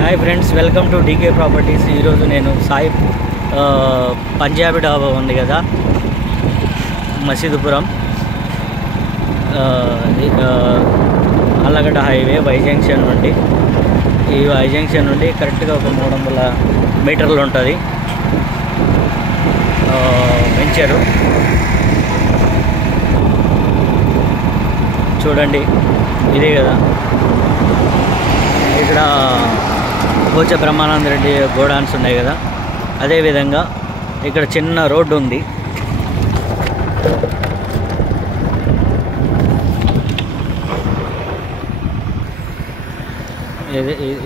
Hi friends, welcome to DK properties. ఈరోజు నేను సాయి పంజాబీ డాబా ఉంది కదా, Masidupuram Allagadda highway Y junction నుండి, ఈ వై జంక్షన్ నుండి కరెక్ట్గా ఒక 300 మీటర్లు ఉంటుంది వెంచరు. చూడండి, ఇదే కదా. ఇక్కడ కోచ బ్రహ్మానంద రెడ్డి గోడాన్స్ ఉన్నాయి కదా, అదేవిధంగా ఇక్కడ చిన్న రోడ్డు ఉంది.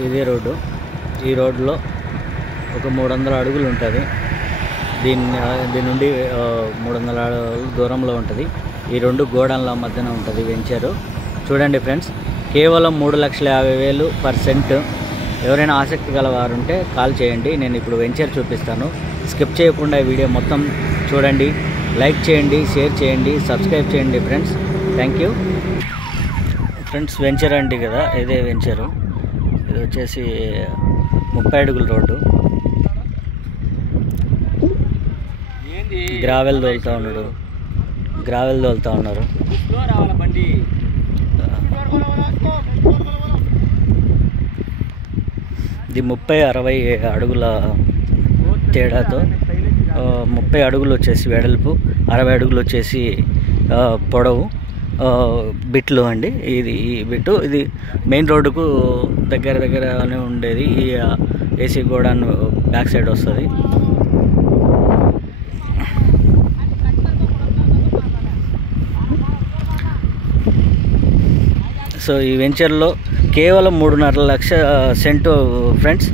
ఇదే రోడ్డు. ఈ రోడ్లో ఒక 300 అడుగులు ఉంటుంది. దీని నుండి 300 అడుగులు దూరంలో ఉంటుంది. ఈ రెండు గోడౌన్ల మధ్యన ఉంటుంది వెంచరు. చూడండి ఫ్రెండ్స్, కేవలం 3,50,000 పర్ సెంట్. ఎవరైనా ఆసక్తి గలవారు ఉంటే కాల్ చేయండి. నేను ఇప్పుడు వెంచర్ చూపిస్తాను. స్కిప్ చేయకుండా ఈ వీడియో మొత్తం చూడండి. లైక్ చేయండి, షేర్ చేయండి, సబ్స్క్రైబ్ చేయండి friends. Thank you friends. Venture అండి కదా, ఇదే వెంచరు. ఇది వచ్చేసి 30 అడుగుల రోడ్డు. గ్రావెల్ తోలుతూ ఉన్నారు. ఇది 30-60 అడుగుల తేడాతో 30 అడుగులు వచ్చేసి వెడల్పు, 60 అడుగులు వచ్చేసి పొడవు బిట్లు అండి. ఈ బిట్టు ఇది మెయిన్ రోడ్డుకు దగ్గరగానే ఉండేది. ఈ ఏసీ గోడౌన్ బ్యాక్ సైడ్ వస్తుంది. సో ఈ వెంచర్లో కేవలం 3.5 లక్షల సెంటు ఫ్రెండ్స్.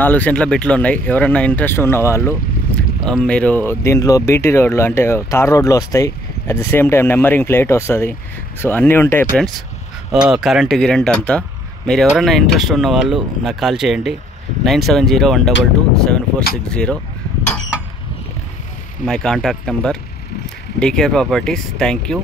4 సెంట్ల బిట్లు ఉన్నాయి. ఎవరైనా ఇంట్రెస్ట్ ఉన్న వాళ్ళు మీరు దీంట్లో బీటీ రోడ్లు అంటే తార్ రోడ్లు వస్తాయి. At the same time numbering plate వస్తుంది. సో అన్నీ ఉంటాయి ఫ్రెండ్స్. కరెంట్ అంతా. మీరు ఎవరైనా ఇంట్రెస్ట్ ఉన్న వాళ్ళు నాకు కాల్ చేయండి. 9701227460 my contact number. DK properties. Thank you.